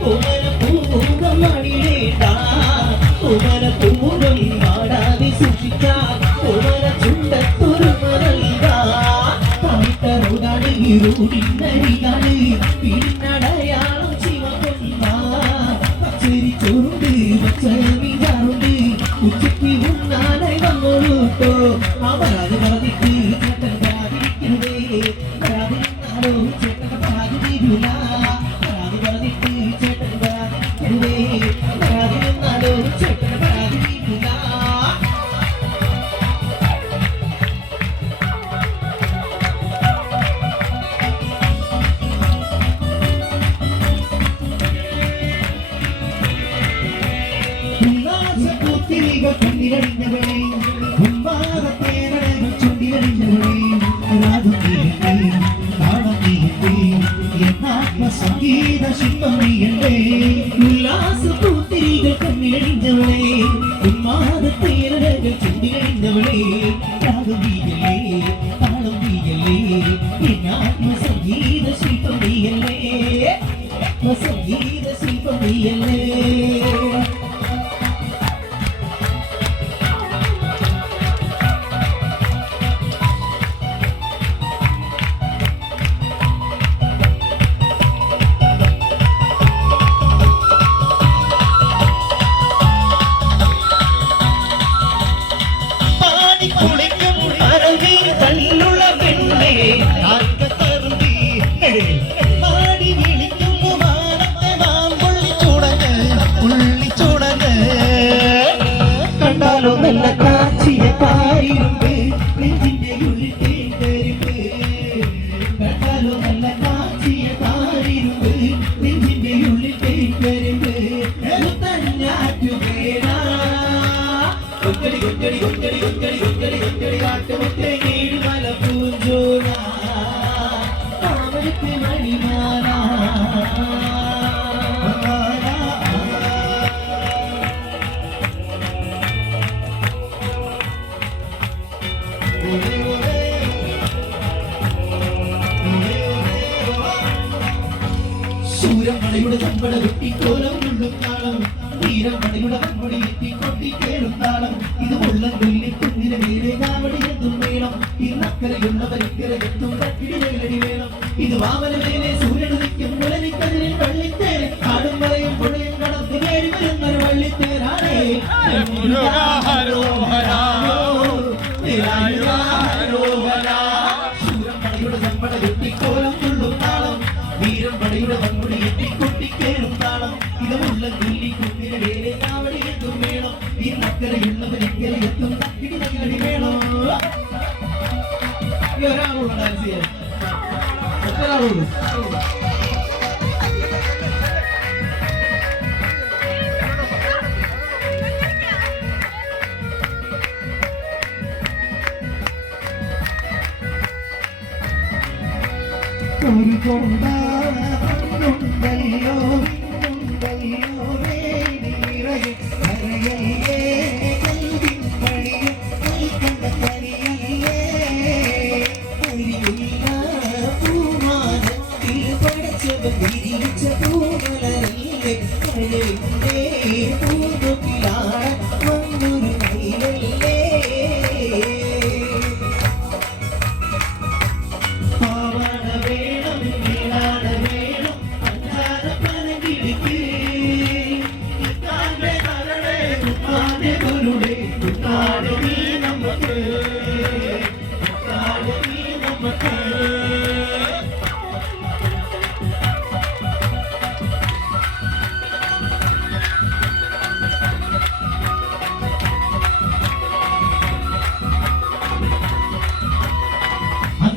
കുമര പൂകം അടിയിട കുമര പൂകം ആടാതെ സൂക്ഷിച്ച കുമര ചുണ്ടത്തൊരുമനൽക കവിത്തറുടാണ് ഇരുടിനരികാണ് പിന്നടയാളം സംഗീത ശില്പം നീയല്ലേ? ഉല്ലാസപ്പൂത്തിരികൾ കണ്ണിലണിഞ്ഞവളെ ഉന്മാദത്തേരകൾ ചുണ്ടിലണിഞ്ഞവളെ രാഗം നീയല്ലേ? താളം നീയല്ലേ എന്നാത്മ സംഗീത need a ശൂരമണയുടെ ചമ്പട വെട്ടിക്കോലം ഉള്ളും താളം. തീരം വൻപൊടി കമ്പടി എത്തിക്കൊട്ടി കേളും താളം. ഇത് ഉള്ളം കൊല്ലി കുഞ്ഞിന് വീരെ കാവടി എത്തും വേണം ഇന്നക്കരയുള്ളവർ ഇക്കര എത്തും തക്കിടി വേലടി വേണം ഇത് വാമന മേലെ സൂര്യൻ നിൽക്കും മുലനിക്കതിരിൽ വള്ളിത്തേര് കാടും മലയും പുഴയും കടന്ന് കയറി വരുന്നൊരു വള്ളിത്തേരാണേ. ശൂരമണയുടെ ചമ്പട വെട്ടിക്കോലം ഉള്ളും താളം എത്തിക്കൊട്ടിക്കേറും താളം ഇതമുള്ള തുല്ലി കുന്നിന് വേറെ കാവടി എത്തും വേണം. ഈ നക്കരയുള്ളവർ ഇക്കരെ എത്തും. തക്കിടി നല്ലടി വേണം. ഒരു കൊണ്ടാണ്ടല്ലോ ഉണ്ടല്ലോ.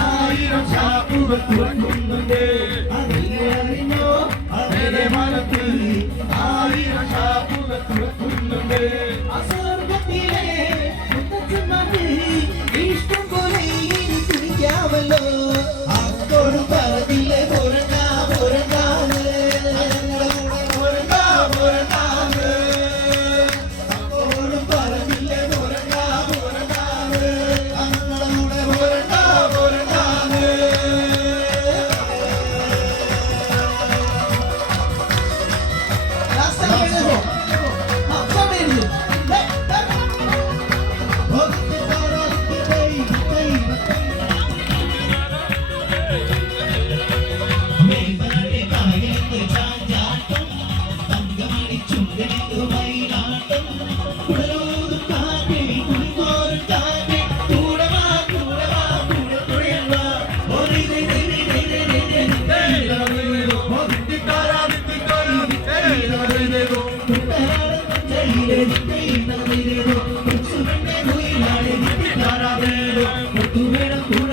ആയിരം ഷാപ്പുകൾ തുറക്കുന്നുണ്ട് അതിനെ അറിഞ്ഞോ? അതിനെ മനത്തിൽ ആയിരം ഷാപ്പുകൾ തുറക്കുന്നു Get up.